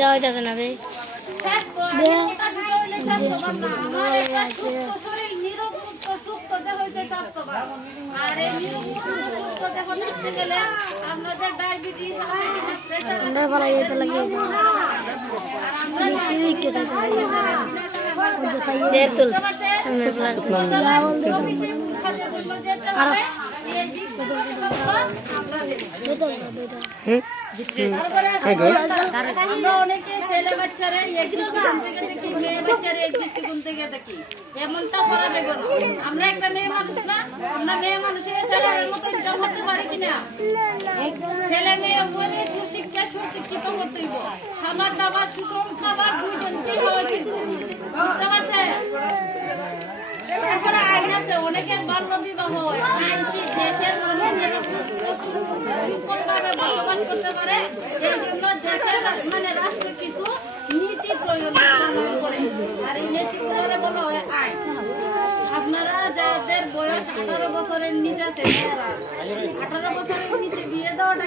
দেওয়া যাবে না বে এমনটা করা দেব না। আমরা একটা মেয়ে মানুষ না, আমরা মেয়ে মানুষের ছেলের মতো ইনকাম করতে পারি কিনা? ছেলে মেয়ে বলে সুশিক্ষা সুশিক্ষিত করতে হইব। খাবার দাবার সুষম খাবার দুইজনকে খাওয়া কিন্তু বুঝতে পারছেন? তারপরে আইন আছে, অনেকের বাল্য বিবাহ হয়। আইন কি দেশের মানুষের সুন্দরভাবে বসবাস করতে পারে, এই জন্য দেশের মানে রাষ্ট্র কিছু নীতি প্রয়োগ করে। আর এই নীতিগুলোরে বলা হয় আইন। আপনারা যাদের বয়স 18 বছরের নিচে আছে, 18 বছরের নিচে বিয়ে দেওয়াটা